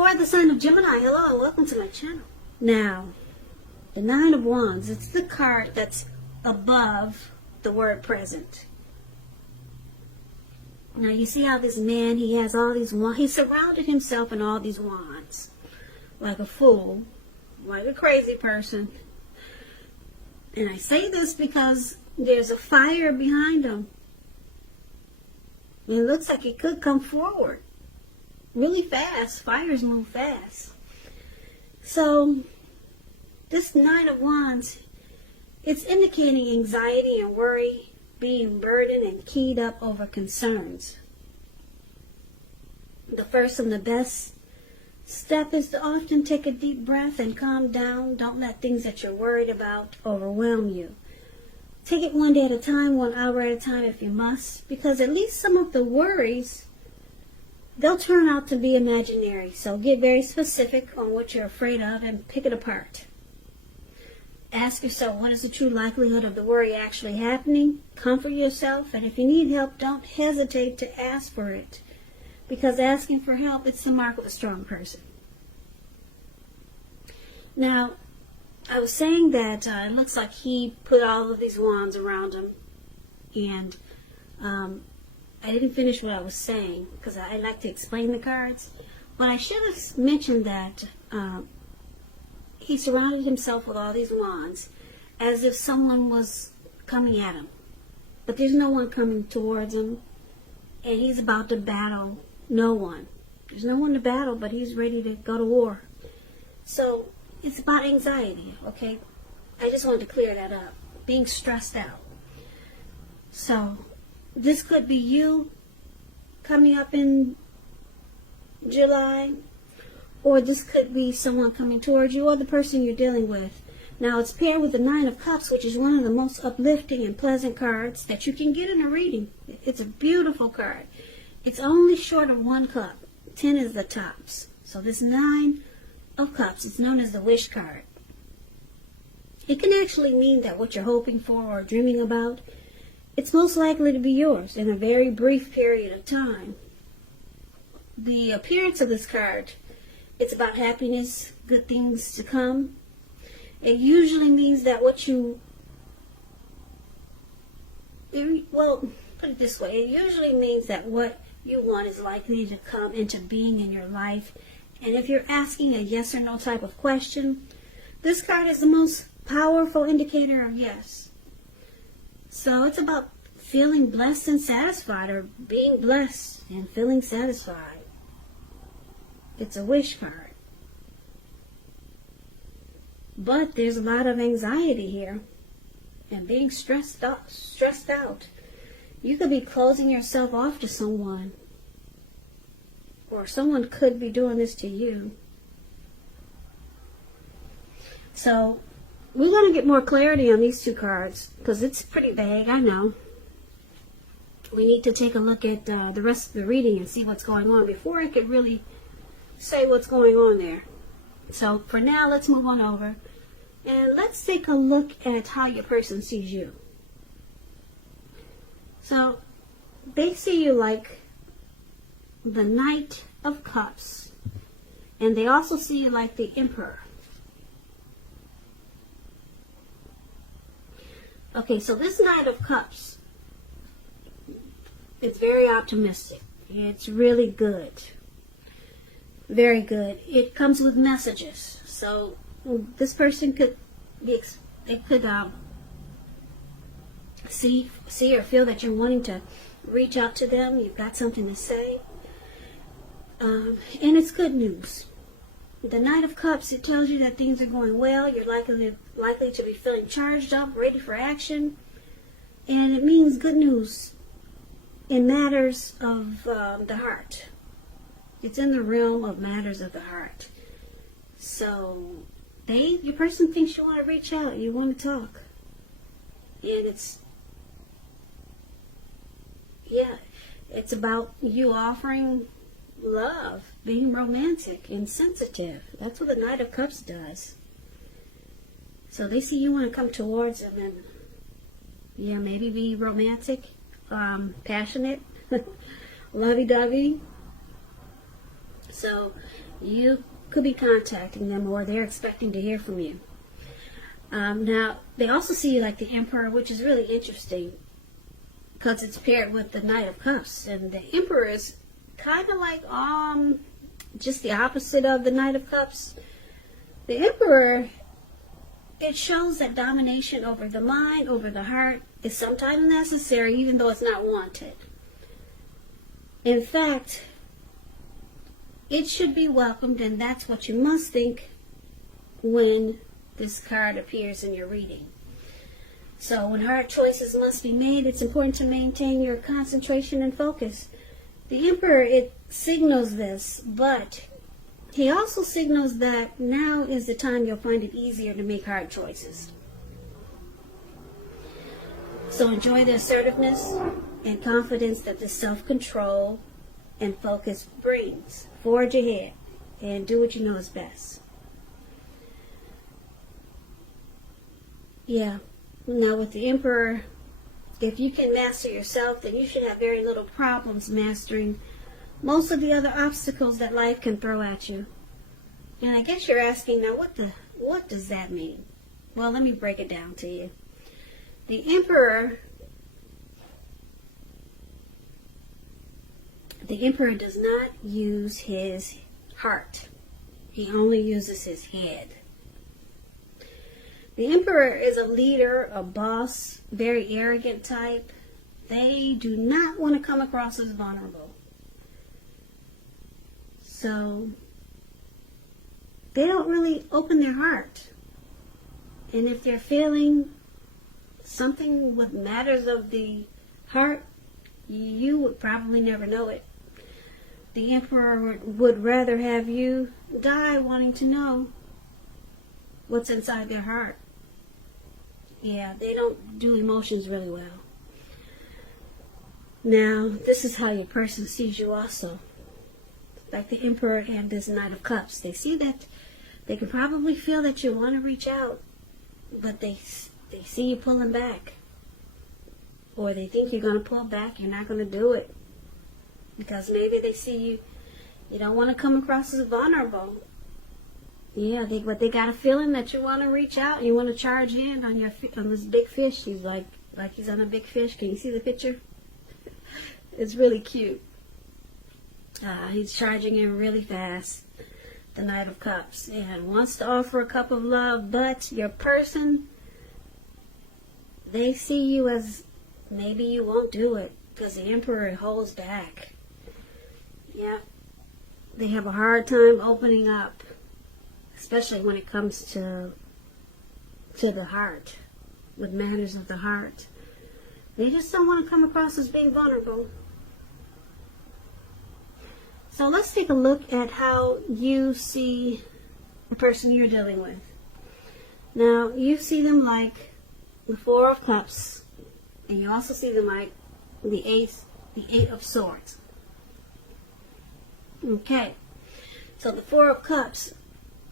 For the sign of Gemini, hello, welcome to my channel. Now, the Nine of Wands, it's the card that's above the word present. Now, you see how this man, he has all these wands. He surrounded himself in all these wands. Like a fool. Like a crazy person. And I say this because there's a fire behind him. It looks like he could come forward really fast. Fires move fast. So, this Nine of Wands, it's indicating anxiety and worry, being burdened and keyed up over concerns. The first and the best step is to often take a deep breath and calm down. Don't let things that you're worried about overwhelm you. Take it one day at a time, 1 hour at a time if you must, because at least some of the worries, they'll turn out to be imaginary. So get very specific on what you're afraid of and pick it apart. Ask yourself, what is the true likelihood of the worry actually happening? Comfort yourself, and if you need help, don't hesitate to ask for it. Because asking for help, it's the mark of a strong person. Now, I was saying that it looks like he put all of these wands around him. And I didn't finish what I was saying because I like to explain the cards. But I should have mentioned that he surrounded himself with all these wands as if someone was coming at him. But there's no one coming towards him. And he's about to battle no one. There's no one to battle, but he's ready to go to war. So it's about anxiety, okay? I just wanted to clear that up. Being stressed out. So this could be you coming up in July, or this could be someone coming towards you, or the person you're dealing with. Now, it's paired with the Nine of Cups, which is one of the most uplifting and pleasant cards that you can get in a reading. It's a beautiful card. It's only short of 1 cup. 10 is the tops. So this Nine of Cups is known as the wish card. It can actually mean that what you're hoping for or dreaming about, it's most likely to be yours in a very brief period of time. The appearance of this card, it's about happiness, good things to come. It usually means that what you, well, put it this way, it usually means that what you want is likely to come into being in your life. And if you're asking a yes or no type of question, this card is the most powerful indicator of yes. So it's about feeling blessed and satisfied, or being blessed and feeling satisfied. It's a wish card. But there's a lot of anxiety here and being stressed out. You could be closing yourself off to someone, or someone could be doing this to you. So we're going to get more clarity on these two cards because it's pretty vague, I know. We need to take a look at the rest of the reading and see what's going on before I could really say what's going on there. So for now, let's move on over and let's take a look at how your person sees you. So they see you like the Knight of Cups, and they also see you like the Emperor. Okay, so this Knight of Cups, it's very optimistic. It's really good. Very good. It comes with messages. So this person could be, it could see or feel that you're wanting to reach out to them. You've got something to say. And it's good news. The Knight of Cups, it tells you that things are going well. You're likely to be feeling charged up, ready for action. And it means good news in matters of the heart. It's in the realm of matters of the heart. So your person thinks you want to reach out, you want to talk. And it's about you offering love, being romantic and sensitive. That's what the Knight of Cups does. So they see you want to come towards them and, maybe be romantic, passionate, lovey-dovey. So you could be contacting them, or they're expecting to hear from you. Now, they also see you like the Emperor, which is really interesting because it's paired with the Knight of Cups. And the Emperor is kind of like just the opposite of the Knight of Cups. The Emperor, it shows that domination over the mind, over the heart, is sometimes necessary, even though it's not wanted. In fact, it should be welcomed, and that's what you must think when this card appears in your reading. So when hard choices must be made, it's important to maintain your concentration and focus. The Emperor, it signals this, but he also signals that now is the time you'll find it easier to make hard choices. So enjoy the assertiveness and confidence that this self-control and focus brings. Forge ahead and do what you know is best. Yeah. Now with the Emperor, if you can master yourself, then you should have very little problems mastering most of the other obstacles that life can throw at you. And I guess you're asking, now what does that mean? Well, let me break it down to you. The Emperor does not use his heart. He only uses his head. The Emperor is a leader, a boss, very arrogant type. They do not want to come across as vulnerable. So they don't really open their heart. And if they're feeling something with matters of the heart, you would probably never know it. The Emperor would rather have you die wanting to know what's inside their heart. Yeah, they don't do emotions really well. Now, this is how your person sees you also. Like the Emperor and this Knight of Cups. They see that, they can probably feel that you want to reach out, but they see you pulling back. Or they think you're going to pull back, you're not going to do it. Because maybe they see you don't want to come across as vulnerable. Yeah, but they got a feeling that you want to reach out, you want to charge in on this big fish. He's like he's on a big fish. Can you see the picture? It's really cute. He's charging in really fast, the Knight of Cups, and wants to offer a cup of love, but your person, they see you as maybe you won't do it because the Emperor holds back. Yeah, they have a hard time opening up, especially when it comes to the heart, with matters of the heart. They just don't want to come across as being vulnerable. So let's take a look at how you see the person you're dealing with. Now, you see them like the Four of Cups, and you also see them like the Eight of Swords. Okay, so the Four of Cups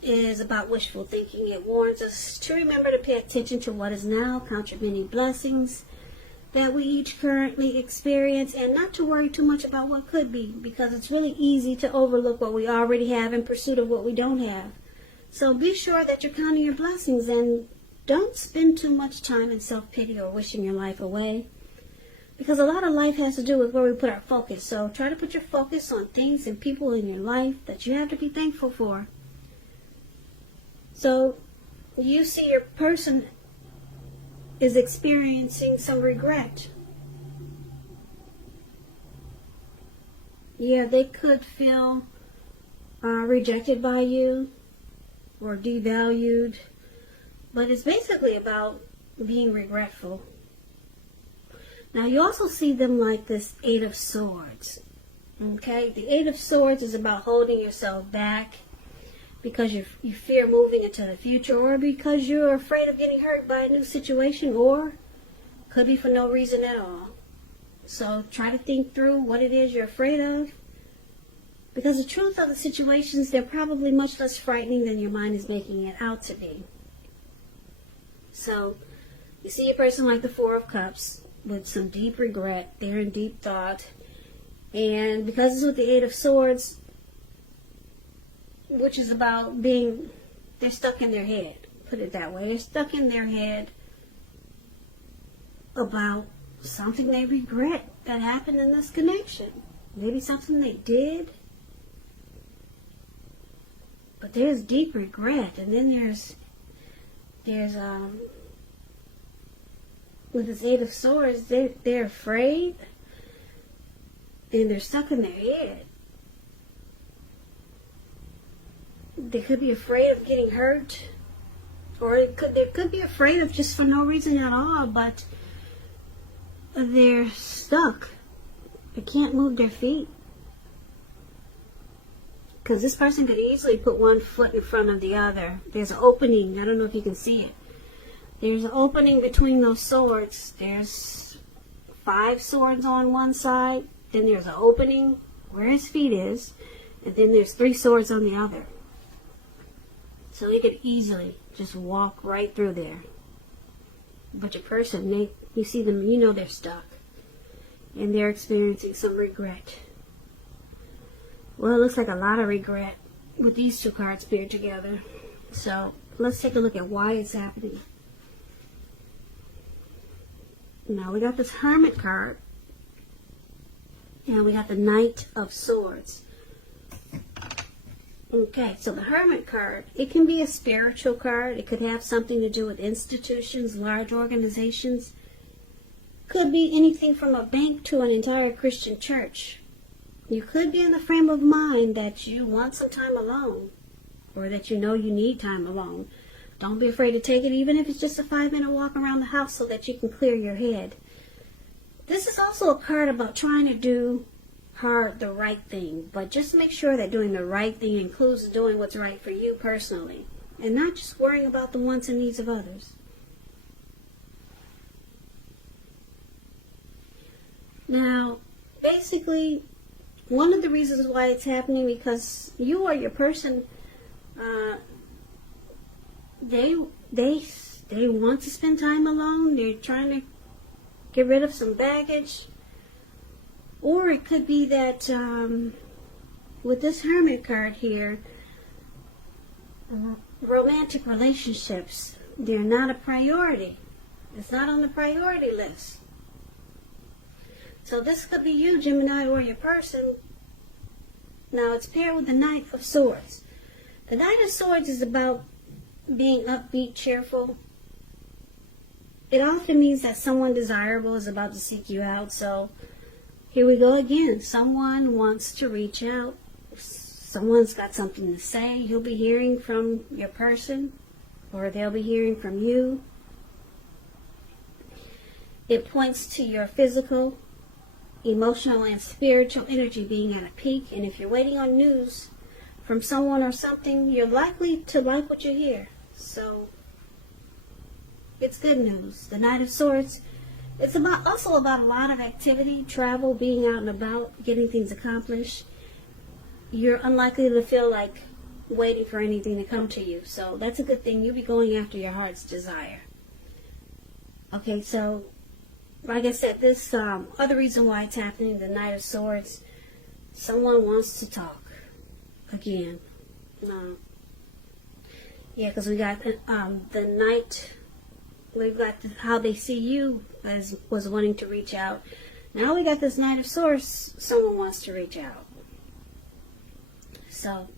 is about wishful thinking. It warns us to remember to pay attention to what is now, count your many blessings that we each currently experience, and not to worry too much about what could be, because it's really easy to overlook what we already have in pursuit of what we don't have. So be sure that you're counting your blessings, and don't spend too much time in self-pity or wishing your life away, because a lot of life has to do with where we put our focus. So try to put your focus on things and people in your life that you have to be thankful for. So you see your person is experiencing some regret. Yeah, they could feel rejected by you or devalued, but it's basically about being regretful. Now you also see them like this Eight of Swords. Okay, the Eight of Swords is about holding yourself back because you fear moving into the future, or because you're afraid of getting hurt by a new situation, or could be for no reason at all. So try to think through what it is you're afraid of, because the truth of the situations, they're probably much less frightening than your mind is making it out to be. So you see a person like the Four of Cups with some deep regret. They're in deep thought, and because it's with the Eight of Swords, which is about they're stuck in their head. Put it that way. They're stuck in their head about something they regret that happened in this connection. Maybe something they did. But there's deep regret. And then there's with this Eight of Swords, they're afraid. And they're stuck in their head. They could be afraid of getting hurt. Or they could be afraid of just for no reason at all, but they're stuck. They can't move their feet. Because this person could easily put one foot in front of the other. There's an opening. I don't know if you can see it. There's an opening between those swords. There's 5 swords on one side. Then there's an opening where his feet is. And then there's 3 swords on the other. So they could easily just walk right through there. But your person, you see them, you know they're stuck. And they're experiencing some regret. Well, it looks like a lot of regret with these 2 cards paired together. So let's take a look at why it's happening. Now we got this Hermit card. And we got the Knight of Swords. Okay, so the Hermit card, it can be a spiritual card. It could have something to do with institutions, large organizations. Could be anything from a bank to an entire Christian church. You could be in the frame of mind that you want some time alone, or that you know you need time alone. Don't be afraid to take it, even if it's just a 5-minute walk around the house so that you can clear your head. This is also a card about trying to do the right thing, but just make sure that doing the right thing includes doing what's right for you personally, and not just worrying about the wants and needs of others. Now, basically, one of the reasons why it's happening, because you or your person, they want to spend time alone. They're trying to get rid of some baggage. Or it could be that with this Hermit card here, romantic relationships, they're not a priority. It's not on the priority list. So this could be you, Gemini, or your person. Now it's paired with the Knight of Swords. The Knight of Swords is about being upbeat, cheerful. It often means that someone desirable is about to seek you out. So here we go again. Someone wants to reach out. Someone's got something to say. You'll be hearing from your person, or they'll be hearing from you. It points to your physical, emotional, and spiritual energy being at a peak. And if you're waiting on news from someone or something, you're likely to like what you hear. So it's good news. The Knight of Swords, it's also about a lot of activity, travel, being out and about, getting things accomplished. You're unlikely to feel like waiting for anything to come to you. So that's a good thing. You'll be going after your heart's desire. Okay, so like I said, this other reason why it's happening, the Knight of Swords, someone wants to talk again. Yeah, because we got the Knight. We've got how they see you as was wanting to reach out. Now we got this Knight of Swords. Someone wants to reach out. So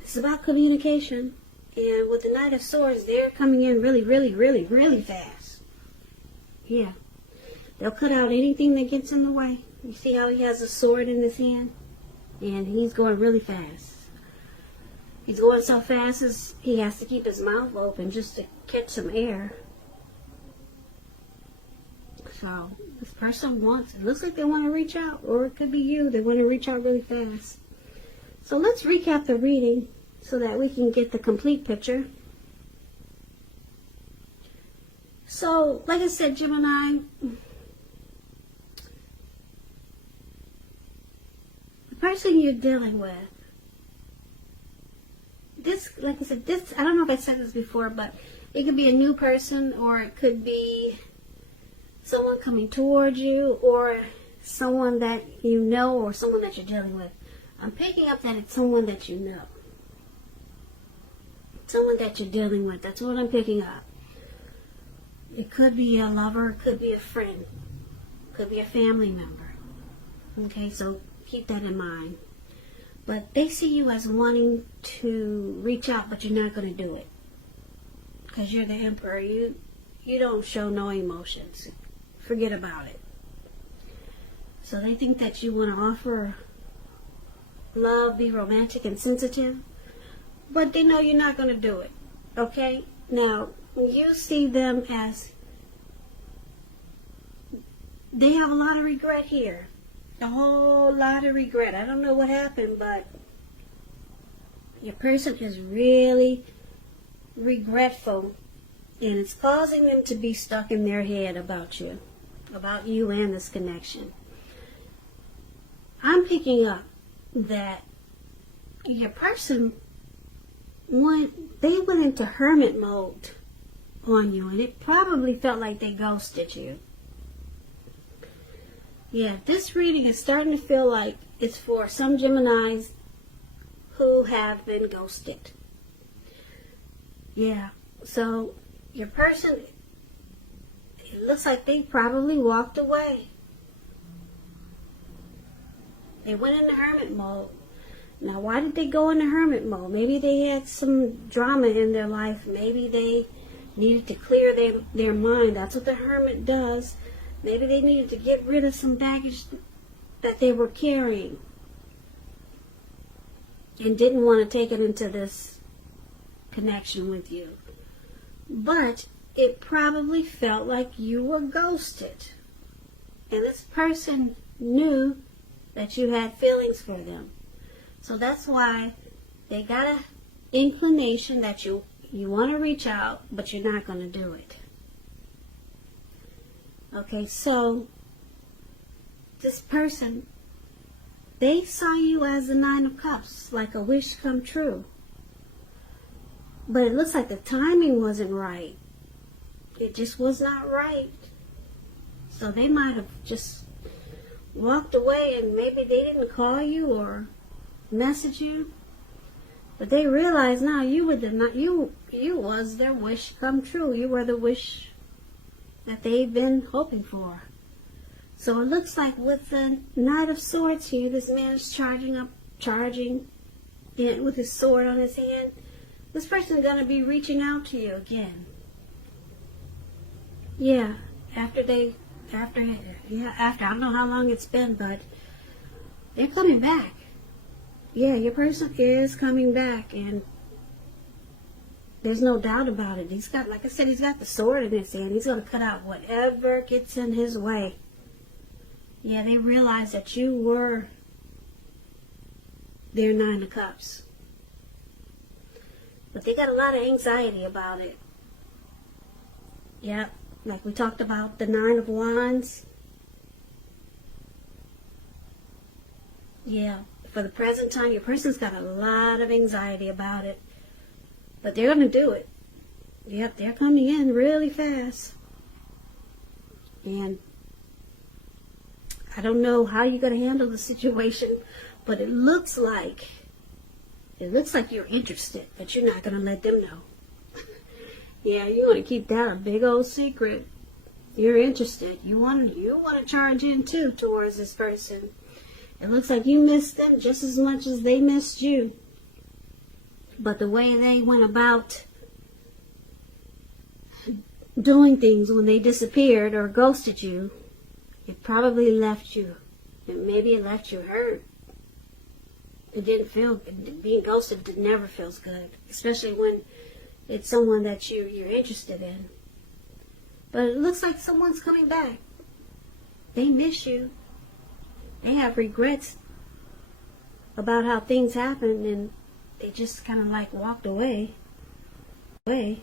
it's about communication. And with the Knight of Swords, they're coming in really, really, really, really fast. Yeah. They'll cut out anything that gets in the way. You see how he has a sword in his hand? And he's going really fast. He's going so fast as he has to keep his mouth open just to catch some air. So this person it looks like they want to reach out, or it could be you. They want to reach out really fast. So let's recap the reading so that we can get the complete picture. So, like I said, Gemini, the person you're dealing with, this, like I said, I don't know if I said this before, but it could be a new person, or it could be someone coming towards you, or someone that you know, or someone that you're dealing with. I'm picking up that it's someone that you know. Someone that you're dealing with. That's what I'm picking up. It could be a lover, it could be a friend, it could be a family member. Okay, so keep that in mind. But they see you as wanting to reach out, but you're not going to do it. Because you're the emperor. You don't show no emotions. Forget about it. So they think that you want to offer love, be romantic and sensitive, but they know you're not going to do it. Okay? Now, when you see them as, they have a lot of regret here. A whole lot of regret. I don't know what happened, but your person is really regretful, and it's causing them to be stuck in their head about you and this connection. I'm picking up that your person, they went into hermit mode on you, and it probably felt like they ghosted you. Yeah, this reading is starting to feel like it's for some Geminis who have been ghosted. Yeah, so your person, it looks like they probably walked away. They went into hermit mode. Now, why did they go into hermit mode? Maybe they had some drama in their life. Maybe they needed to clear their mind. That's what the hermit does. Maybe they needed to get rid of some baggage that they were carrying and didn't want to take it into this connection with you. But it probably felt like you were ghosted. And this person knew that you had feelings for them. So that's why they got an inclination that you want to reach out, but you're not going to do it. Okay, so this person, they saw you as the Nine of Cups, like a wish come true. But it looks like the timing wasn't right. It just was not right. So they might have just walked away, and maybe they didn't call you or message you. But they realized now you was their wish come true. You were the wish that they've been hoping for. So it looks like with the Knight of Swords here, this man is charging in with his sword on his hand. This person is going to be reaching out to you again. Yeah, after I don't know how long it's been, but they're coming back. Yeah, your person is coming back, and there's no doubt about it. He's got, like I said, he's got the sword in his hand. He's going to cut out whatever gets in his way. Yeah, they realize that you were their Nine of Cups. But they got a lot of anxiety about it. Yep, like we talked about the Nine of Wands. Yeah, for the present time, your person's got a lot of anxiety about it. But they're going to do it. Yep, they're coming in really fast. And I don't know how you're going to handle the situation, but it looks like you're interested, but you're not going to let them know. Yeah, you want to keep that a big old secret. You're interested. You want to charge in too towards this person. It looks like you missed them just as much as they missed you. But the way they went about doing things when they disappeared or ghosted you, it probably left you, and maybe it left you hurt. It didn't feel, being ghosted never feels good, especially when it's someone that you're interested in. But it looks like someone's coming back. They miss you. They have regrets about how things happened, and they just kind of like walked away. Away.